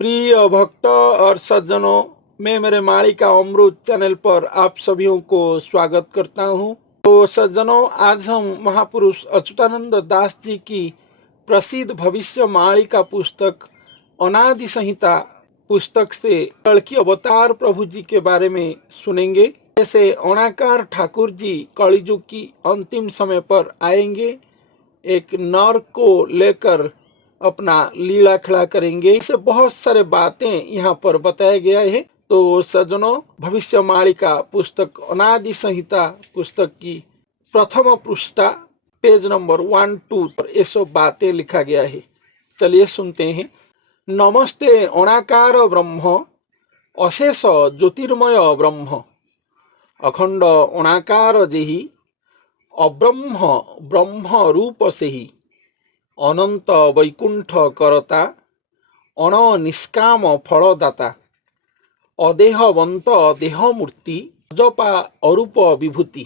प्रिय भक्त और सज्जनों, मैं मेरे मालिका अमृत चैनल पर आप सभी को स्वागत करता हूं। तो सज्जनों, आज हम महापुरुष अच्युतानंद दास जी की प्रसिद्ध भविष्य मालिका पुस्तक अनादि संहिता पुस्तक से कल्कि अवतार प्रभु जी के बारे में सुनेंगे। जैसे अणाकार ठाकुर जी कलियुग की अंतिम समय पर आएंगे, एक नर को लेकर अपना लीला खड़ा करेंगे। इसे बहुत सारे बातें यहाँ पर बताया गया है। तो सज्जनों, भविष्य मालिका पुस्तक अनादि संहिता पुस्तक की प्रथम पृष्ठा पेज नंबर 1-2 पर ये सब बातें लिखा गया है। चलिए सुनते हैं। नमस्ते अणाकार ब्रह्म, अशेष ज्योतिर्मय ब्रह्म, अखंड अणाकार जेहि, अब्रह्म ब्रह्म रूप सेहि, अनंत वैकुंठ करता, अण निष्काम फलदाता, अदेहवंत देहमूर्ति, अजपा अरूप विभूति,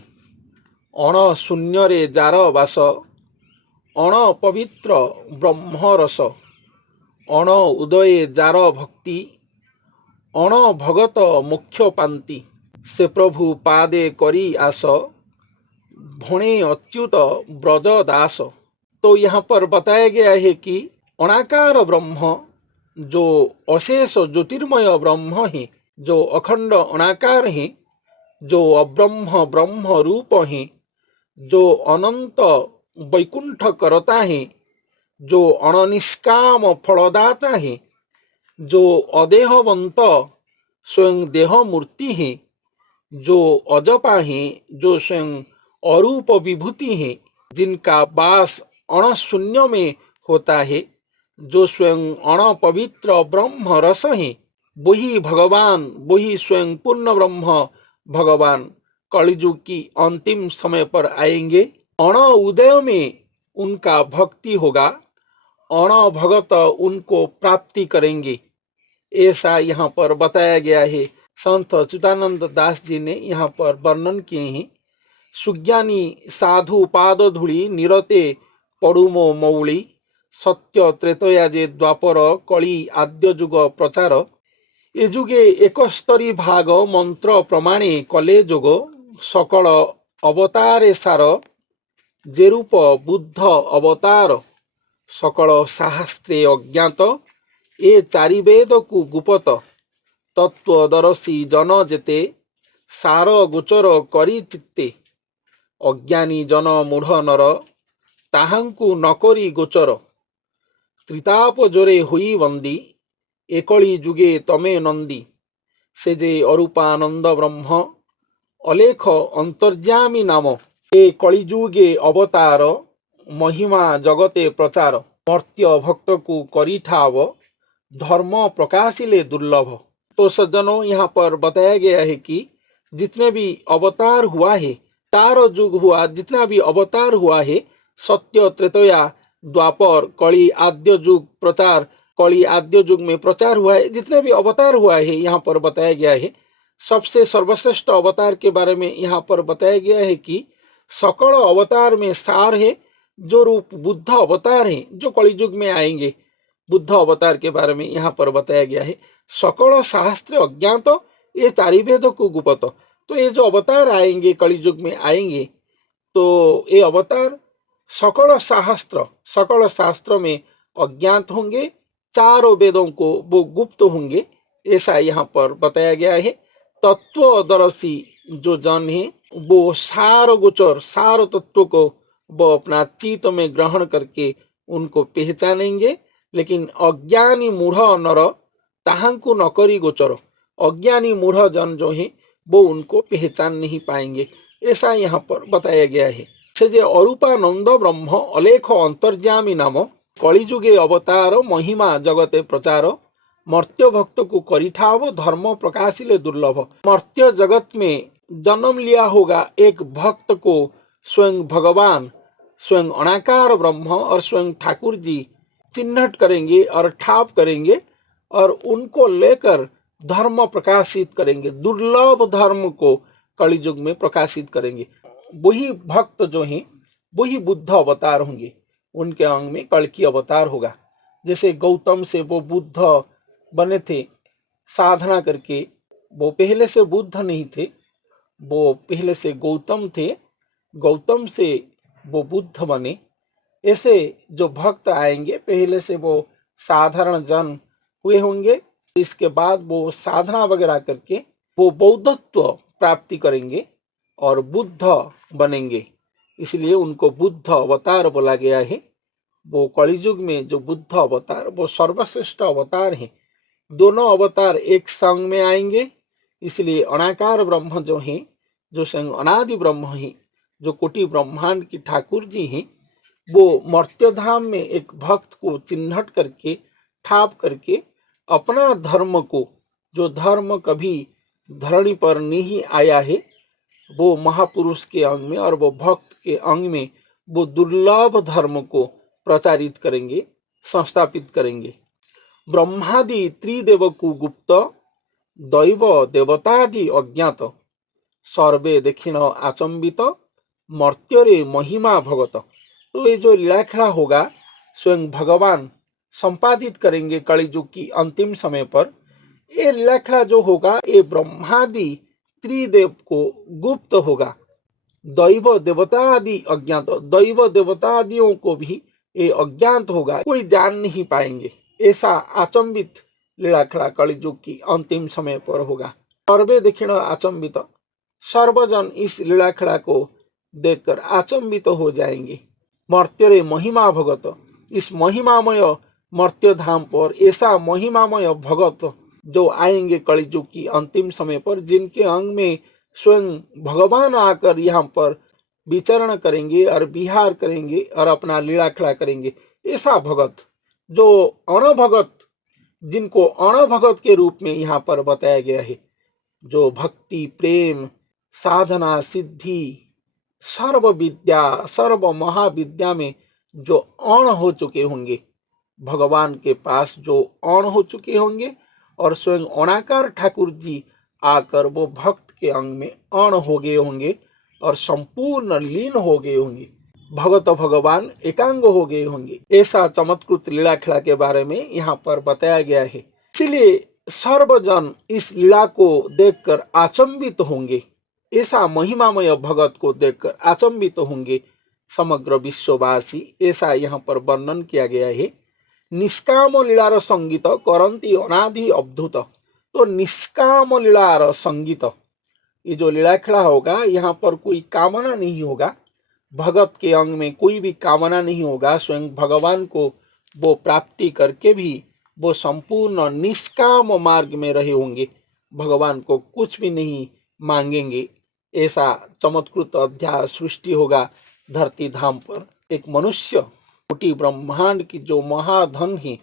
अण शून्य रे जार वास, अण पवित्र ब्रह्मरस, अण उदये जार भक्ति, अण भगत मोक्ष पांति, से प्रभु पादे करी आस, भणे अच्युत ब्रज दास। तो यहाँ पर बताया गया है कि अणाकार ब्रह्म जो अशेष ज्योतिर्मय ब्रह्म है, जो अखंड अणाकार है, जो अब्रह्म ब्रह्म रूप है, जो अनंत वैकुंठ करता है, जो अणनिष्काम फलदाता है, जो अदेहवंत स्वयं देह मूर्ति है, जो अजपा है, जो स्वयं अरूप विभूति है, जिनका वास अण शून्य में होता है, जो स्वयं अण पवित्र ब्रह्म रस है, वही भगवान, वही स्वयं पूर्ण ब्रह्म भगवान कलियुग की अंतिम समय पर आएंगे। अण उदय में उनका भक्ति होगा, अण भगत उनको प्राप्ति करेंगे, ऐसा यहाँ पर बताया गया है। संत अच्युतानंद दास जी ने यहाँ पर वर्णन किए हैं। सुज्ञानी साधु पाद धूली निरते पड़ुमो मौली, सत्य त्रेतया जे द्वापर कली आद्य जुग प्रचार, ए जुगे एकस्तरी भाग मंत्र प्रमाणे कले जोग, सकल अवतारे सार जे रूप बुद्ध अवतार, सकल शास्त्रे अज्ञात ए चारि वेद को गुपत, तत्वदर्शी जन जेते सार गोचर करी चित्ते, अज्ञानी जन मूढ़ नर ताहांकु नकरी गोचर, त्रिताप जोरे हुई वंदी, एकली जुगे तमे नंदी, से जे अरूपानंद ब्रह्म अलेख अंतर्यामी नाम, ए कलिजुगे अवतार महिमा जगते प्रचार, मर्त्य भक्त को करी ठाव, धर्म प्रकाशिले दुर्लभ। तो सज्जनों, यहाँ पर बताया गया है कि जितने भी अवतार हुआ है, 4 युग हुआ, जितना भी अवतार हुआ है, सत्य त्रेतया द्वापर कली आद्य युग प्रचार, कली आद्य युग में प्रचार हुआ है, जितने भी अवतार हुआ है यहाँ पर बताया गया है। सबसे सर्वश्रेष्ठ अवतार के बारे में यहाँ पर बताया गया है कि सकल अवतार में सार है, जो रूप बुद्ध अवतार है, जो कलियुग में आएंगे, बुद्ध अवतार के बारे में यहाँ पर बताया गया है। सकल शास्त्र अज्ञात ये चारि वेद को गुपत। तो ये जो अवतार आएंगे, कलियुग में आएंगे, तो ये अवतार सकल शास्त्र में अज्ञात होंगे, 4 वेदों को वो गुप्त होंगे, ऐसा यहाँ पर बताया गया है। तत्वदर्शी जो जन है, वो सार गोचर, सार तत्व को वो अपना चित्त में ग्रहण करके उनको पहचानेंगे, लेकिन अज्ञानी मूढ़ नर ताहांकु नकरी गोचर, अज्ञानी मूढ़ जन जो है वो उनको पहचान नहीं पाएंगे, ऐसा यहाँ पर बताया गया है। से जे अरूपानंद ब्रह्म अलेख अंतर्यामी नाम, कलिजुगे अवतार महिमा जगते प्रचार, मर्त्य भक्त को करिठाव, धर्म प्रकाशिले दुर्लभ। मर्त्य जगत में जन्म लिया होगा एक भक्त को स्वयं भगवान, स्वयं अणाकार ब्रह्म और स्वयं ठाकुर जी चिन्हट करेंगे और ठाप करेंगे, और उनको लेकर धर्म प्रकाशित करेंगे, दुर्लभ धर्म को कलियुग में प्रकाशित करेंगे। वही भक्त जो हैं वही बुद्ध अवतार होंगे, उनके अंग में कल्कि अवतार होगा। जैसे गौतम से वो बुद्ध बने थे साधना करके। वो पहले से बुद्ध नहीं थे, वो पहले से गौतम थे, गौतम से वो बुद्ध बने। ऐसे जो भक्त आएंगे पहले से वो साधारण जन हुए होंगे, इसके बाद वो साधना वगैरह करके वो बौद्धत्व प्राप्ति करेंगे और बुद्ध बनेंगे। इसलिए उनको बुद्ध अवतार बोला गया है। वो कलियुग में जो बुद्ध अवतार वो सर्वश्रेष्ठ अवतार हैं। दोनों अवतार एक संग में आएंगे। इसलिए अनाकार ब्रह्म जो हैं, जो स्वयं अनादि ब्रह्म हैं, जो कोटि ब्रह्मांड की ठाकुर जी हैं, वो मर्त्य धाम में एक भक्त को चिन्हट करके ठाप करके अपना धर्म को, जो धर्म कभी धरणी पर नहीं आया है, वो महापुरुष के अंग में और वो भक्त के अंग में वो दुर्लभ धर्म को प्रचारित करेंगे, संस्थापित करेंगे। ब्रह्मादि त्रिदेव को गुप्त, दैव देवतादि अज्ञात, सर्वे दक्षिण आचंबित, मर्त्य महिमा भगत। तो ये जो लीलाखला होगा स्वयं भगवान संपादित करेंगे कलियुग की अंतिम समय पर। ये लीलाखला जो होगा ये ब्रह्मादि त्रिदेव को गुप्त होगा, दैव देवता आदि अज्ञात, दैव देवता आदियों को भी ये अज्ञात होगा, कोई जान नहीं पाएंगे। ऐसा आचंबित लीलाखला कलियुग की अंतिम समय पर होगा। सर्वे दक्षिण आचंबित, सर्वजन इस लीलाखला को देखकर आचंबित हो जाएंगे। मर्त्य महिमा भगत, इस महिमामय मर्त्य धाम पर ऐसा महिमामय भगत जो आएंगे कलियुग की अंतिम समय पर, जिनके अंग में स्वयं भगवान आकर यहाँ पर विचरण करेंगे और विहार करेंगे और अपना लीलाखला करेंगे। ऐसा भगत जो अणभगत, जिनको अणभगत के रूप में यहाँ पर बताया गया है, जो भक्ति प्रेम साधना सिद्धि सर्व विद्या सर्व महाविद्या में जो अण हो चुके होंगे, भगवान के पास जो अण हो चुके होंगे, और स्वयं अणाकार ठाकुर जी आकर वो भक्त के अंग में अण हो गए होंगे और संपूर्ण लीन हो गए होंगे, भगत भगवान एकांग हो गए होंगे। ऐसा चमत्कृत लीलाखला के बारे में यहाँ पर बताया गया है। इसलिए सर्वजन इस लीला को देखकर आचंबित होंगे, ऐसा महिमामय भगत को देखकर आचंबित होंगे समग्र विश्ववासी। ऐसा यहाँ पर वर्णन किया गया है। निष्काम लीलार संगीत करंती अनादि अवधूत। तो निष्काम लीलार संगीत, ये जो लीलाखला होगा यहाँ पर कोई कामना नहीं होगा, भगत के अंग में कोई भी कामना नहीं होगा। स्वयं भगवान को वो प्राप्ति करके भी वो संपूर्ण निष्काम मार्ग में रहे होंगे, भगवान को कुछ भी नहीं मांगेंगे। ऐसा चमत्कृत अध्याय सृष्टि होगा धरती धाम पर। एक मनुष्य कोटि ब्रह्मांड की जो महाधन है,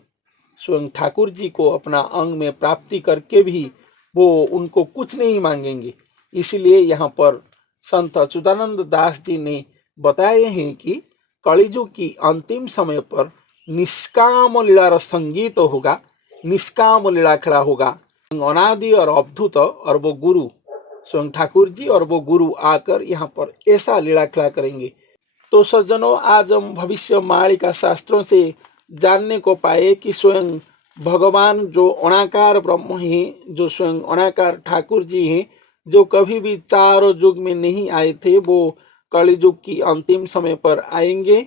स्वयं ठाकुर जी को अपना अंग में प्राप्ति करके भी वो उनको कुछ नहीं मांगेंगे। इसलिए यहाँ पर संत अच्युतानंद दास जी ने बताए हैं कि कलियुग की अंतिम समय पर निष्काम लीला संगीत होगा, निष्काम लीलाखला होगा, अनादि और अवधूत, और वो गुरु स्वयं ठाकुर जी और वो गुरु आकर यहाँ पर ऐसा लीलाखला करेंगे। तो सज्जनों, आज हम भविष्य मालिका शास्त्रों से जानने को पाए कि स्वयं भगवान जो अनाकार ब्रह्म हैं, जो स्वयं अनाकार ठाकुर जी हैं, जो कभी भी चारों युग में नहीं आए थे, वो कलियुग की अंतिम समय पर आएंगे।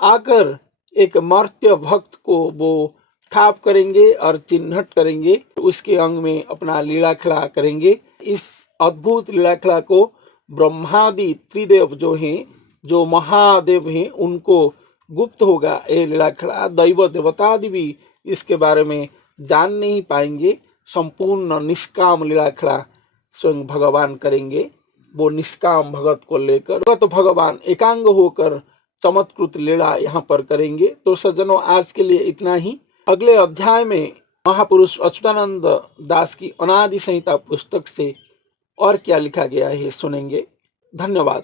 आकर एक मर्त्य भक्त को वो ठाप करेंगे और चिन्हट करेंगे, उसके अंग में अपना लीलाखला करेंगे। इस अद्भुत लीलाखला को ब्रह्मादि त्रिदेव जो हैं, जो महादेव हैं, उनको गुप्त होगा ये लीलाखला। दैव देवता आदि भी इसके बारे में जान नहीं पाएंगे। संपूर्ण निष्काम लीलाखला स्वयं भगवान करेंगे। वो निष्काम भगत को लेकर भगत भगवान एकांग होकर चमत्कृत लीला यहाँ पर करेंगे। तो सज्जनों, आज के लिए इतना ही। अगले अध्याय में महापुरुष अच्युतानंद दास की अनादि संहिता पुस्तक से और क्या लिखा गया है सुनेंगे। धन्यवाद।